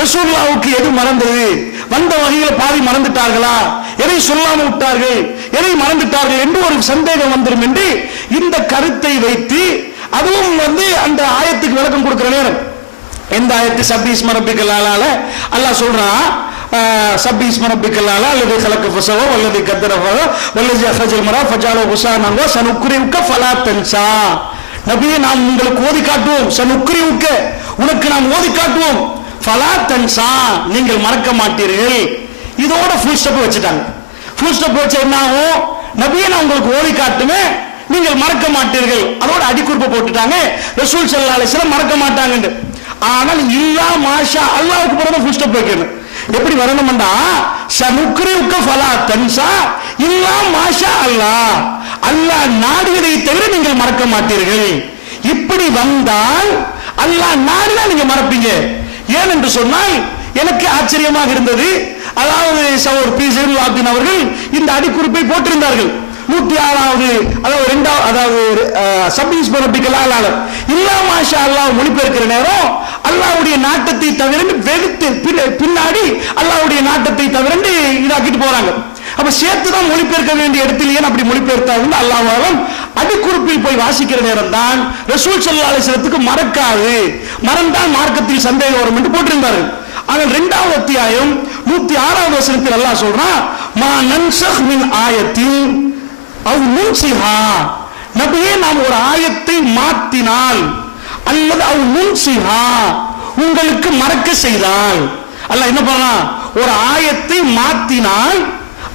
ரசூலுல்லாஹ்வுக்கு எது மறந்தது, வந்த வகையில பாதி மறந்துட்டார்களா, எதை சொல்லாம விட்டார்கள், எதை மறந்துட்டார்கள் என்று ஒரு சந்தேகம் வந்துடும் என்று இந்த கருத்தை வைத்து, அதுவும் அந்த ஆயத்துக்கு விளக்கம் கொடுக்கிற நேரம் எந்த ஆயத்து சப்பீஸ்ம ரப்பிக்கல் ஆலால அல்லாஹ் சொல்றான், சப்பீஸ்ம ரப்பிக்கல் ஆலா அல்லது خلق فسوى والذي قدر فهدى والذي اخرج المرعى فجعله غثاء سنقرئك فلا تنسى. நபியே, நாம் உங்களுக்கு ஓதி காட்டுவோம், சனுக்ரியுக்க உனக்கு நாம் ஓதி காட்டுவோம், ஃபலா தன்சா நீங்கள் மறக்க மாட்டீர்கள். இதோட ஃபுல் ஸ்டாப் வச்சுட்டாங்க. ஃபுல் ஸ்டாப் வச்ச என்ன ஆகும், நபியே நான் உங்களுக்கு ஓதி காட்டுவேன், நீங்கள் மறக்க மாட்டீர்கள். அதோட அடிக்குறிப்பு போட்டுட்டாங்க, ரசூல் ஸல்லல்லாஹு அலைஹி வஸல்லம் மறக்க மாட்டாங்க. ஆனால் இல்லா மாஷா அல்லாஹ்வுக்கு பிறகு ஃபுல் ஸ்டாப் வைக்கணும். எப்படி வரணும்டா, சனுக்ரியுக்க ஃபலா தன்சா இல்லா மாஷா அல்லாஹ், அல்லாஹ் நாடியதை தவிர நீங்கள் மறக்க மாட்டீர்கள். இப்படி வந்தால் அல்லாஹ் நாடினா நீங்க மறப்பீங்க. ஏன் என்று சொன்னால் எனக்கு ஆச்சரியமாக இருந்தது. அதாவது சகோதரர் பி. ஜெயனுல் ஆபிதீன் அவர்கள் இந்த அடிக்குறிப்பை போட்டிருந்தார்கள். 106வது அதாவது சப்பீஸ்ம ரப்பிக்கல் ஆலா இல்லா மாஷா அல்லாஹ் மொழிபெயர்க்கிற நேரம் அல்லாஹ்வுடைய நாட்டத்தை தவிர வெறுத்து பின்னாடி அல்லாஹ்வுடைய நாட்டத்தை தவிர இதாக்கிட்டு போறாங்க. அப்ப சேர்த்துதான் மொழிபெயர்க்க வேண்டிய இடத்தில் ஏன் அப்படி மொழிபெயர்த்தார்கள் அல்லாஹ்வாலும் அடிக்குறிப்பில் போய் வாசிக்கிற நேரம் தான் ரசூல் ஸல்லல்லாஹு அலைஹி வஸல்லத்துக்கு மறக்காது, மறந்தால் மார்க்கத்தில் சந்தேகம் வரும் என்று போட்டிருந்தார்கள். ஆனால் 2வது அத்தியாயம் 106வது வசனத்தில் அல்லாஹ் சொல்றான், மா நன்சஹ் மின் ஆயத்தின் அவ் நுன்சிஹா, நபியே நாம் ஒரு ஆயத்தை மாற்றினால் அல்லது அவ் நுன்சிஹா உங்களுக்கு மறக்க செய்தால், அல்லாஹ் என்ன பண்ணலாம், ஒரு ஆயத்தை மாற்றினால்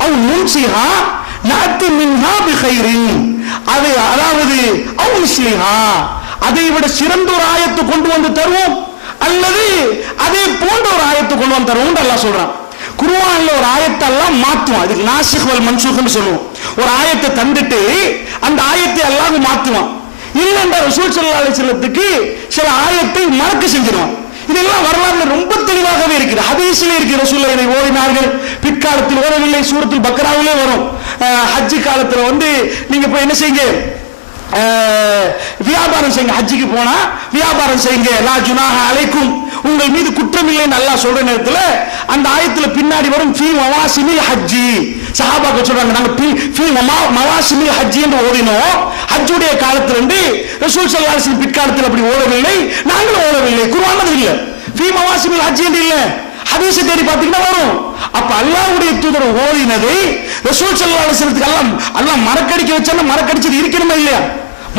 அவ் நுன்சிஹா நாத்தி மின்ஹா பிகைரின், அதை அதாவது அவ் மிஸ்லிஹா அதை விட சிறந்த ஒரு ஆயத்தை கொண்டு வந்து தருவோம் அல்லது அதே போன்ற ஒரு ஆயத்தை கொண்டு வந்து தருவோம் அல்லாஹ் சொல்றான். குர்ஆன்ல ஒரு ஆயத்தை எல்லாம் மாத்துவான், அதுக்கு நாசிக் வல் மன்சூக்னு சொல்லுவோம். ஒரு ஆயத்தை தந்துட்டு அந்த ஆயத்தை அல்லாஹ் மாத்துவான். இல்லைன்னா ரசூல் ஸல்லல்லாஹு அலைஹி வஸல்லத்துக்கு சில ஆயத்தை மறக்க செஞ்சிருவான். இதெல்லாம் வரலாறுல ரொம்ப தெளிவாகவே இருக்குது. ஹதீஸ்ல இருக்கு, ரசூலுல்லாஹ் இதை ஓதினார்கள், பிற்காலத்தில் ஓதவில்லை. சூரத்துல் பக்ராவிலே வரும். ஹஜ் காலத்துல நீங்க போய் என்ன செய்யுங்க, வியாபாரம் செய்யுங்க. ஹஜ்ஜுக்கு போனா வியாபாரம் செய்யுங்க, லா ஜுனாஹ அலைக்கும், உங்கள் மீது குற்றம் இல்லைன்னு அல்லாஹ் சொல்ற நேரத்துல அந்த ஆயத்துல பின்னாடி வரும் ஃபீ மவாசிமில் ஹஜ்ஜி. சஹாபாக்கள் சொல்றாங்க, நாங்க ஃபீ மவாசிமில் ஹஜ்ஜி என்று ஓதினோம். ஹஜ்ஜுடைய காலத்துல இருந்து ரசூல் ஸல்லல்லாஹு அலைஹி வஸல்லம் பிற்காலத்தில் அப்படி ஓதவில்லை, நாங்களும் ஓதவில்லை. குர்ஆன்ல இல்ல ஃபீ மவாசிமில் ஹஜ்ஜி என்று இல்ல, ஹதீஸை தேடி பார்த்தீங்கன்னா வரும். அப்ப அல்லாஹ்வுடைய தூதர் ஓதினதை ரசூல் ஸல்லல்லாஹு அலைஹி வஸல்லம் அல்லாஹ் மறக்கடிக்க வச்சாலும் மறக்கடிச்சது இருக்கணுமா இல்லையா,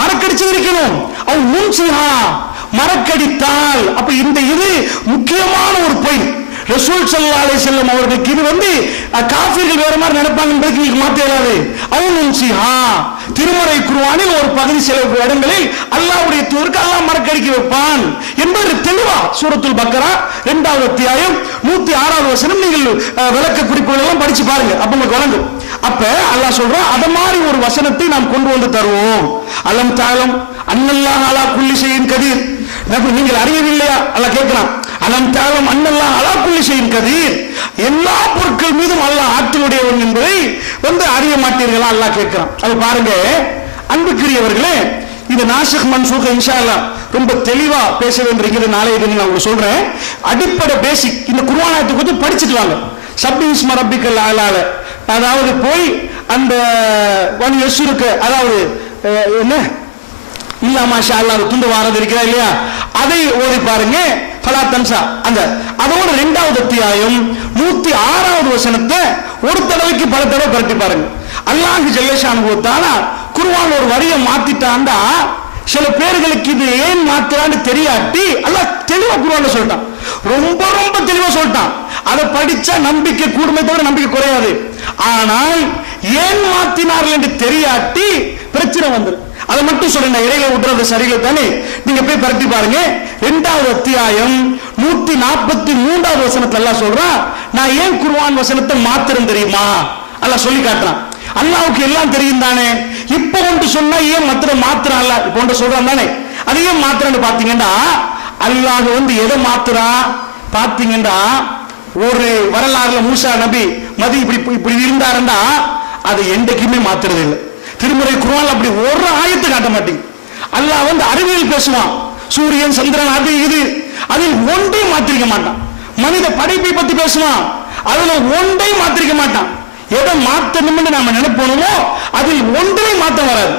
மறக்கடிச்சது இருக்கணும். அவ் முன்சிஹா மறக்கடித்தால், அப்ப இந்த இது முக்கியமான ஒரு பொய். ரசூல் ஸல்லல்லாஹு அலைஹி வஸல்லம் அவர்களுக்கு இது காஃபிர்கள் வேற மாதிரி நினைப்பாங்க என்பதற்கு நீங்க மாற்ற இயலாது. அவ் முன்சிஹா திருமறை குர்ஆனில் ஒரு பகுதி சில இடங்களில் அல்லாஹ்வுடைய தூதருக்கு அல்லாஹ் மறக்கடிக்க வைப்பான் என்பது தெளிவா சூரத்துல் பக்ரா 2வது அத்தியாயம் 106வது வசனம் நீங்கள் விளக்க குறிப்புகள் எல்லாம் படிச்சு பாருங்க, அப்ப உங்களுக்கு வழங்கும். அப்ப அல்லாஹ் சொல்றான், அத மாதிரி ஒரு வசனத்தை நாம் கொண்டு வந்து தருவோம். அலம் தாலம் அன்னல்லாஹ் அலா குல்லி ஷைஇன் கதீர், நீங்கள் அறியவில்லையா அல்லாஹ் கேட்கிறான். அலம் தாலம் அன்னல்லாஹ் அலா குல்லி ஷைஇன் கதீர், எல்லா பொருட்கள் மீதும் அல்லாஹ் ஆற்றலுடையவன் என்பதை அறிய மாட்டீர்களா அல்லாஹ் கேட்கிறான். அது பாருங்க அன்புக்குரியவர்களே, இது நாசிக் மன்சூக் இன்ஷா அல்லாஹ் ரொம்ப தெளிவா பேச வேண்டியிருக்கிறது. நாளைய தினம் நான் உங்களுக்கு சொல்றேன். அடிப்படை பேசிக் இந்த குர்ஆன் ஆயத்தை கொஞ்சம் படிச்சுட்டு வாங்க. சப்பீஸ்ம ரப்பிக்கல் ஆலால அதாவது போய் அந்த ஒன் எஸ்ருக்கு அதாவது என்ன இல்ல மாஷா அல்லாஹ் துண்டு வாரது இருக்கிறா இல்லையா, அதை ஓதி பாருங்க. ஃபலா தன்சா அந்த அதோட 2வது அத்தியாயம் 106வது வசனத்தை ஒரு தடவைக்கு பல தடவை பரட்டி பாருங்க. அல்லாஹ் ஜல்லஷானு தஆலா குர்ஆன் ஒரு வரியை மாத்திட்டாண்டா சில பேர்களுக்கு இது ஏன் மாத்துறான்னு தெரியாட்டி அல்லாஹ் தெளிவா குர்ஆன்ல சொல்லிட்டான். ரொம்ப ரொம்ப தெளிவா சொல்லிட்டான். அதை படிச்சா நம்பிக்கை கூடுமே தவிர நம்பிக்கை குறையாது. ஆனால் ஏன் மாத்தினார்கள் என்று தெரியாட்டி பிரச்சனை வந்துடும். அதை மட்டும் சொல்லுங்க, இடையில விட்டுறது சரியில்லை தானே. நீங்க போய் பரட்டி பாருங்க. 2வது அத்தியாயம் 143வது வசனத்துல அல்லாஹ் சொல்றான், நான் ஏன் குர்ஆன் வசனத்தை மாத்துறேன் தெரியுமா அல்லாஹ் சொல்லி காட்டுறான். அல்லாஹ்வுக்கு எல்லாம் தெரியும் தானே. இப்ப ஒன்று சொன்னா ஏன் மற்ற மாத்துறான் அல்ல, இப்ப ஒன்று சொல்றான் தானே, அது ஏன் மாத்துறான்னு பாத்தீங்கன்னா அல்லாஹ் எதை மாத்துறான் பாத்தீங்கன்னா, ஒரு வரலாறுல மூசா நபி மதி இப்படி இருந்தாருன்னா அது என்றைக்குமே மாத்துறது இல்லை. திருமுறை குர்ஆன்ல அப்படி ஒரு ஆயத்தை காட்ட மாட்டீங்க. அல்லாஹ் அறிவியல் பேசுவான், சூரியன் சந்திரன் அது இது, அதில் ஒன்றையும் மாத்திருக்க மாட்டான். மனித படைப்பை பத்தி பேசுவான், அதுல ஒன்றையும் மாத்திருக்க மாட்டான். எதை மாத்தணும்னு நாம நினைப்போமோ அதில் ஒன்றையும் மாற்றம் வராது.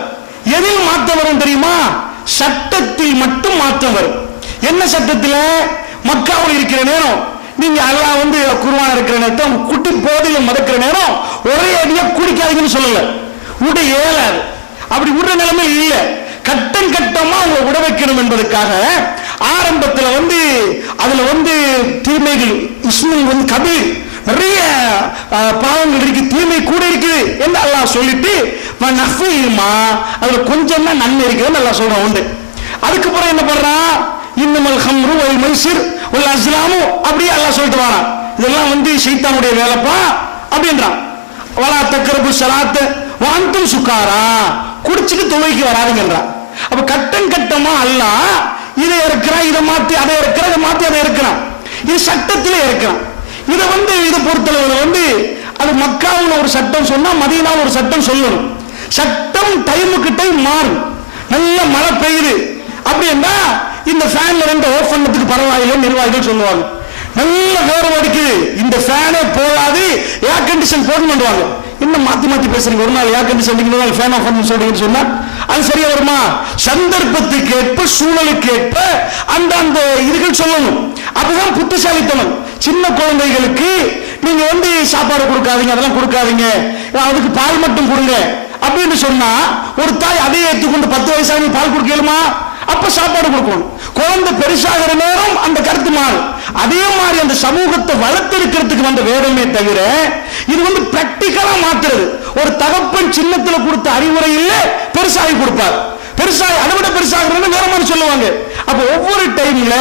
எதில் மாற்றம் வரும் தெரியுமா? சட்டத்தில் மட்டும் மாற்றம் வரும். என்ன சட்டத்தில்? மக்காவில் இருக்கிற நேரம் நீங்க அல்லாஹ் குர்ஆன் இருக்கிற நேரத்தை குட்டி போதையில் மதக்கிற நேரம் ஒரே அடியா குடிக்காதீங்கன்னு சொல்லல, விட இயலாது. அப்படி விடுற நிலைமை இல்ல, கட்டம் கட்டமா உங்களை விட வைக்கணும் என்பதற்காக ஆரம்பத்தில் அதுல தீமைகள் இஸ்மில் கபீர் நிறைய பாவங்கள் இருக்கு, தீமை கூட இருக்குது என்று அல்லாஹ் சொல்லிட்டு அதுல கொஞ்சம் தான் நன்மை இருக்குதுன்னு அல்லாஹ் சொல்றான் உண்டு. அதுக்கப்புறம் என்ன பண்றான்? இன்னமல் ஹம்ரு வல் மைசிர் வல் அஸ்லாமு அப்படியே அல்லாஹ் சொல்லிட்டு வரான். இதெல்லாம் ஷைத்தானுடைய வேலைப்பா அப்படின்றான். வலா தக்ரபு ஸலாத்த வஅன்தும் சுகாரா, குடிச்சிட்டு தொழுகைக்கு வராதுங்கன்றான். அப்ப கட்டம் கட்டமா அல்லாஹ் இதை இருக்கிறான், இதை மாத்தி அதை இருக்கிறான், இதை மாத்தி அதை இருக்கிறான். இது சட்டத்திலே இருக்கிறான். இதை பொறுத்தளவுல அது மக்காவுல ஒரு சட்டம் சொன்னா மதீனாவுல ஒரு சட்டம் சொல்லணும். சட்டம் டைமுக்கு டைம் மாறும். நல்ல மழை பெய்யுது அப்படின்னா இந்த ஃபேன்ல 2 ஆஃப் பண்ணதுக்கு பரவாயில்லை நிர்வாகிகள் சொல்லுவாங்க. நல்ல வேர்வை அடிக்குது, இந்த ஃபேனே போடாது, ஏர் கண்டிஷன் போடுவாங்க. இன்னும் மாத்தி மாத்தி பேசுறீங்க, ஒரு நாள் ஏர் கண்டிஷன் ஃபேன் ஆஃப் பண்ணு சொல்றீங்கன்னு சொன்னா அது சரியா வருமா? சந்தர்ப்பத்துக்கு ஏற்ப சூழலுக்கு ஏற்ப அந்த இதுகள் சொல்லணும். அப்பதான் புத்திசாலித்தனம். சின்ன குழந்தைகளுக்கு நீங்க சாப்பாடு கொடுக்காதீங்க, அதெல்லாம் கொடுக்காதீங்க, அதுக்கு பால் மட்டும் கொடுங்க அப்படின்னு சொன்னா ஒரு தாய் அதை ஏற்றுக்கொண்டு 10 வயசாக பால் கொடுக்கலுமா? அப்ப சாப்பாடு கொடுக்கணும். குழந்தை பெருசாகிற நேரம் அந்த கருத்து மாறும். அதே மாதிரி அந்த சமூகத்தை வளர்த்தெடுக்கிறதுக்கு வந்த வேதமே தவிர இது பிராக்டிகலா மாத்துறது. ஒரு தகப்பன் சின்னத்துல கொடுத்த அறிவுரை இல்ல, பெருசாகி கொடுப்பார். பெருசாகி அதை விட பெருசாகிறது வேற மாதிரி சொல்லுவாங்க. அப்ப ஒவ்வொரு டைம்ல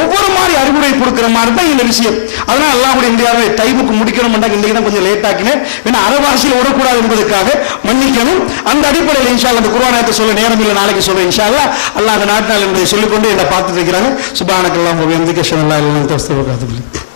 ஒவ்வொரு மாதிரி அறிவுரை கொடுக்கிற மாதிரி தான் இந்த விஷயம். அதனால அல்லாஹ்வுடைய இந்தியாவை டைமுக்கு முடிக்கணும். இன்னைக்கு தான் கொஞ்சம் லேட் ஆக்கினேன், ஏன்னா அரவாசியில் விடக்கூடாது என்பதற்காக மன்னிக்கணும். அந்த அடிப்படையில் இன்ஷா அல்லாஹ் அந்த குர்ஆனை சொல்ல நேரம் இல்லை, நாளைக்கு சொல்ல இன்ஷா அல்லாஹ். அல்லாஹ் அந்த நாட்டினால் என்பதை சொல்லிக்கொண்டு என்னை பார்த்துட்டு இருக்கிறாங்க. சுப்ஹானக்கல்லாஹு வ பிஹம்திக அஷ்ஹது அல்லா இலாஹா இல்லா அன்த அஸ்தக்ஃபிருக வ அத்தூபு இலைக்.